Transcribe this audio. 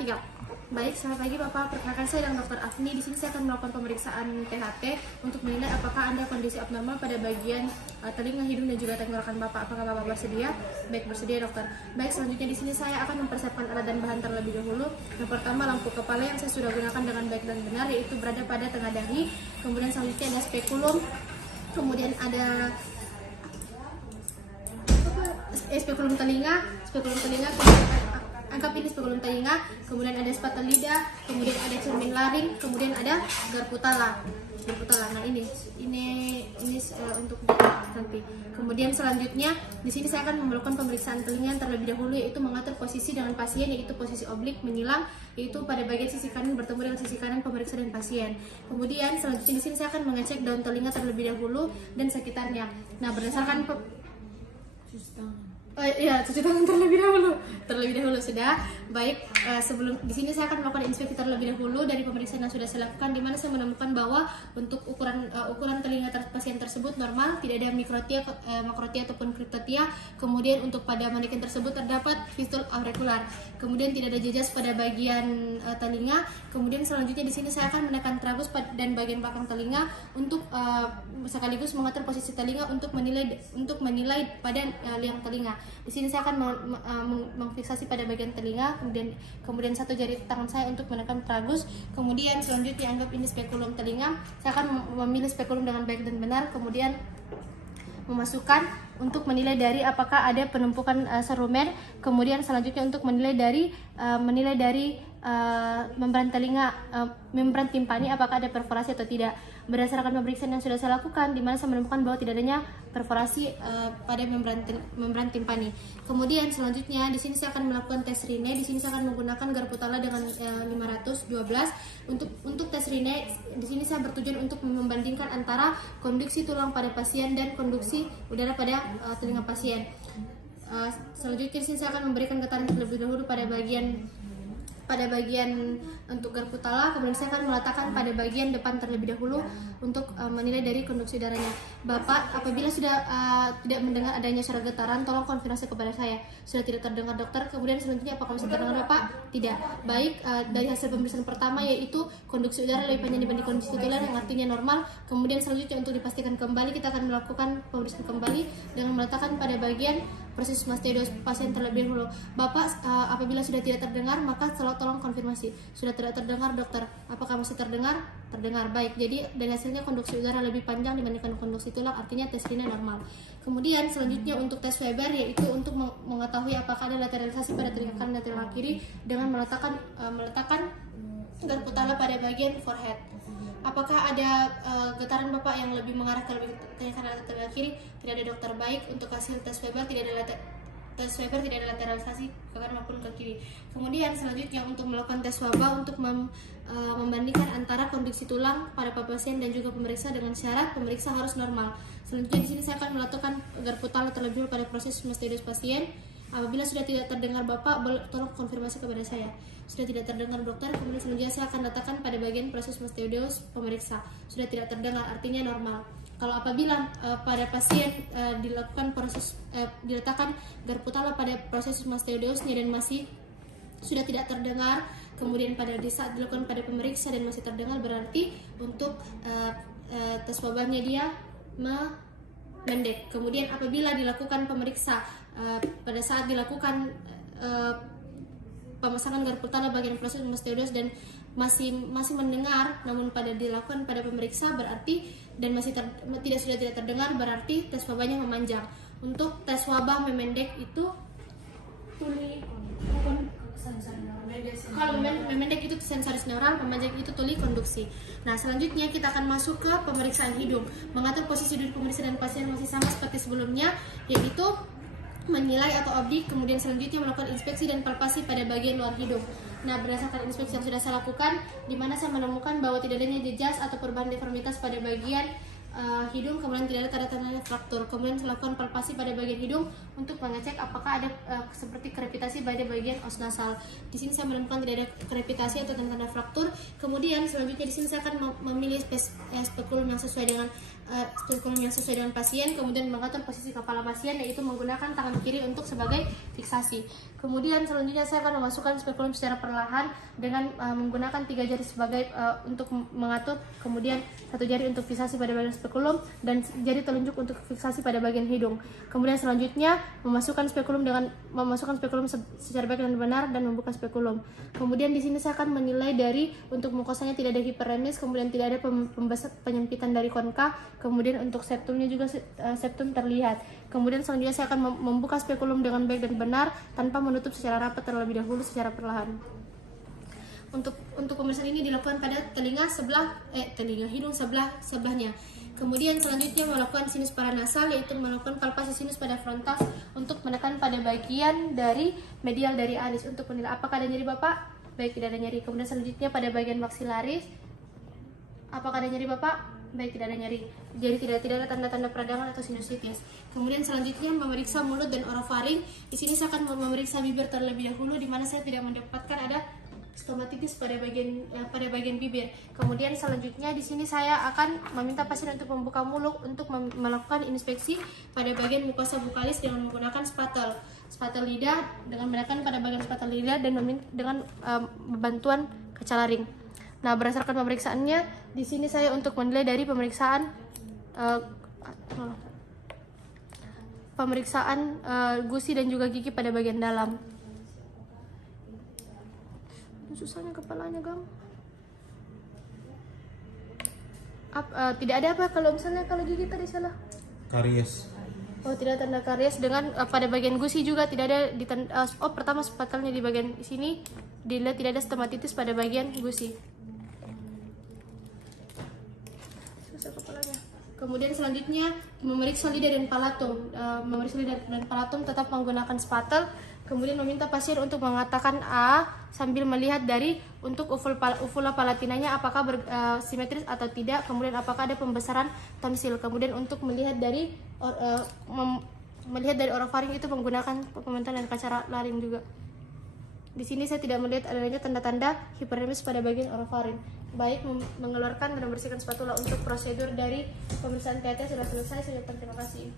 3. Baik, selamat pagi Bapak. Perkenalkan saya dengan Dr. Afni. Di sini saya akan melakukan pemeriksaan THT untuk menilai apakah ada kondisi abnormal pada bagian telinga, hidung, dan juga tenggorokan Bapak. Apakah Bapak bersedia? Baik, bersedia dokter. Baik, selanjutnya di sini saya akan mempersiapkan alat dan bahan terlebih dahulu. Yang pertama, lampu kepala yang saya sudah gunakan dengan baik dan benar, yaitu berada pada tengah dahi. Kemudian selanjutnya ada spekulum. Kemudian ada spekulum telinga. Anggap ini spekulum telinga, kemudian ada spatel lidah, kemudian ada cermin laring, kemudian ada garpu tala. Nah ini untuk nanti. Kemudian selanjutnya di sini saya akan melakukan pemeriksaan telinga terlebih dahulu, yaitu mengatur posisi dengan pasien, yaitu posisi oblik menyilang, yaitu pada bagian sisi kanan bertemu dengan sisi kanan pemeriksa dan pasien. Kemudian selanjutnya di sini saya akan mengecek daun telinga terlebih dahulu dan sekitarnya. Nah, berdasarkan cuci tangan terlebih dahulu sudah. Baik, sebelum di sini saya akan melakukan inspeksi terlebih dahulu dari pemeriksaan yang sudah saya lakukan, di mana saya menemukan bahwa untuk ukuran telinga pasien tersebut normal, tidak ada mikrotia, makrotia ataupun kriptotia. Kemudian untuk pada manekin tersebut terdapat fistul aurikular. Kemudian tidak ada jejas pada bagian telinga. Kemudian selanjutnya di sini saya akan menekan tragus dan bagian belakang telinga untuk sekaligus mengatur posisi telinga untuk menilai pada liang telinga. Di sini saya akan mengfiksasi pada bagian telinga, kemudian satu jari tangan saya untuk menekan tragus. Kemudian selanjutnya anggap ini spekulum telinga. Saya akan memilih spekulum dengan baik dan benar, kemudian memasukkan untuk menilai dari apakah ada penumpukan serumen. Kemudian selanjutnya untuk menilai dari membran telinga, membran timpani apakah ada perforasi atau tidak. Berdasarkan pemeriksaan yang sudah saya lakukan, di mana saya menemukan bahwa tidak adanya perforasi pada membran timpani. Kemudian selanjutnya di sini saya akan melakukan tes Rine. Di sini saya akan menggunakan garpu tala dengan 512. Untuk tes Rine di sini saya bertujuan untuk membandingkan antara konduksi tulang pada pasien dan konduksi udara pada telinga pasien. Selanjutnya di sini saya akan memberikan getaran terlebih dahulu pada bagian untuk garpu tala, kemudian saya akan meletakkan pada bagian depan terlebih dahulu untuk menilai dari konduksi udaranya. Bapak, apabila sudah tidak mendengar adanya suara getaran, tolong konfirmasi kepada saya. Sudah tidak terdengar dokter. Kemudian selanjutnya apakah masih terdengar Bapak? Tidak. Baik, dari hasil pemeriksaan pertama yaitu konduksi udara lebih panjang dibanding konduksi tulang yang artinya normal. Kemudian selanjutnya untuk dipastikan kembali, kita akan melakukan pemeriksaan kembali dengan meletakkan pada bagian proses mastoideus pasien terlebih dahulu. Bapak, apabila sudah tidak terdengar, maka tolong konfirmasi. Sudah tidak terdengar dokter. Apakah masih terdengar? Terdengar. Baik, jadi dan hasilnya konduksi udara lebih panjang dibandingkan konduksi tulang, artinya tes Rine normal. Kemudian selanjutnya untuk tes Weber, yaitu untuk mengetahui apakah ada lateralisasi pada telinga kanan dan telinga kiri dengan meletakkan garpu tala pada bagian forehead. Apakah ada getaran Bapak yang lebih mengarah ke telinga kanan atau telinga kiri? Tidak ada dokter. Baik, untuk hasil tes Weber tidak ada lateralisasi ke kanan maupun ke kiri. Kemudian selanjutnya untuk melakukan tes wabah untuk membandingkan antara konduksi tulang pada pasien dan juga pemeriksa dengan syarat pemeriksa harus normal. Selanjutnya di sini saya akan melakukan garpu tala terlebih dahulu pada proses mastoideus pasien. Apabila sudah tidak terdengar Bapak, tolong konfirmasi kepada saya. Sudah tidak terdengar dokter. Kemudian selanjutnya saya akan letakkan pada bagian proses mastoideus pemeriksa. Sudah tidak terdengar, artinya normal. Kalau apabila pada pasien diletakkan garpu tala pada proses mastoideusnya dan masih sudah tidak terdengar, kemudian pada saat dilakukan pada pemeriksa dan masih terdengar, berarti untuk tes wabahnya dia memendek. Kemudian apabila dilakukan pemeriksa pada saat dilakukan pemasangan garpu tala bagian proses mastoideus dan masih mendengar, namun pada dilakukan pada pemeriksa berarti dan masih tidak terdengar, berarti tes wabahnya memanjang. Untuk tes wabah memendek itu kalau memendek itu sensoris neural, memanjang itu tuli konduksi. Nah, selanjutnya kita akan masuk ke pemeriksaan hidung. Mengatur posisi duduk pemeriksa dan pasien masih sama seperti sebelumnya, yaitu menilai atau obdik, kemudian selanjutnya melakukan inspeksi dan palpasi pada bagian luar hidung. Nah, berdasarkan inspeksi yang sudah saya lakukan, di mana saya menemukan bahwa tidak adanya jejas atau perubahan deformitas pada bagian hidung, kemudian tidak ada tanda-tanda fraktur. Kemudian saya lakukan palpasi pada bagian hidung untuk mengecek apakah ada seperti krepitasi pada bagian os nasal. Di sini saya menemukan tidak ada krepitasi atau tanda fraktur. Kemudian selanjutnya di sini saya akan memilih spekulum yang sesuai dengan pasien, kemudian mengatur posisi kepala pasien, yaitu menggunakan tangan kiri untuk sebagai fiksasi. Kemudian selanjutnya saya akan memasukkan spekulum secara perlahan dengan menggunakan 3 jari sebagai untuk mengatur, kemudian 1 jari untuk fiksasi pada bagian spekulum dan jari telunjuk untuk fiksasi pada bagian hidung. Kemudian selanjutnya memasukkan spekulum secara baik dan benar dan membuka spekulum. Kemudian di sini saya akan menilai dari untuk mukosanya tidak ada hiperemis, kemudian tidak ada penyempitan dari konka, kemudian untuk septumnya juga septum terlihat. Kemudian selanjutnya saya akan membuka spekulum dengan baik dan benar tanpa menutup secara rapat terlebih dahulu secara perlahan. Untuk pemeriksaan ini dilakukan pada telinga hidung sebelahnya. Kemudian selanjutnya melakukan sinus paranasal, yaitu melakukan palpasi sinus pada frontal untuk menekan pada bagian dari medial dari anis untuk menilai apakah ada nyeri Bapak. Baik, tidak ada nyeri. Kemudian selanjutnya pada bagian maksilaris, apakah ada nyeri Bapak? Baik, tidak ada nyeri. Jadi tidak ada tanda-tanda peradangan atau sinusitis. Kemudian selanjutnya memeriksa mulut dan orofaring. Di sini saya akan memeriksa bibir terlebih dahulu, di mana saya tidak mendapatkan ada stomatitis pada bagian bibir. Kemudian selanjutnya di sini saya akan meminta pasien untuk membuka mulut untuk melakukan inspeksi pada bagian mukosa bukalis dengan menggunakan spatel lidah, dengan menekan pada bagian spatel lidah dan dengan bantuan kaca laring. Nah, berdasarkan pemeriksaannya, di sini saya untuk menilai dari pemeriksaan gusi dan juga gigi pada bagian dalam. Susahnya kepalanya, Gang. Tidak ada apa kalau misalnya kalau gigi tadi salah? Karies. Oh, tidak tanda karies. Dengan pada bagian gusi juga tidak ada pertama spatelnya di bagian sini dilihat tidak ada stomatitis pada bagian gusi. Susah kepalanya. Kemudian selanjutnya memeriksa lidah dan palatum, tetap menggunakan spatel. Kemudian meminta pasien untuk mengatakan A sambil melihat dari untuk uvula palatinanya apakah simetris atau tidak, kemudian apakah ada pembesaran tonsil. Kemudian untuk melihat dari orofaring itu menggunakan pemantauan dan kaca laring juga. Di sini saya tidak melihat adanya tanda-tanda hiperemis pada bagian orofaring. Baik, mengeluarkan dan membersihkan spatula untuk prosedur dari pemeriksaan THT sudah selesai. Saya ucapkan terima kasih.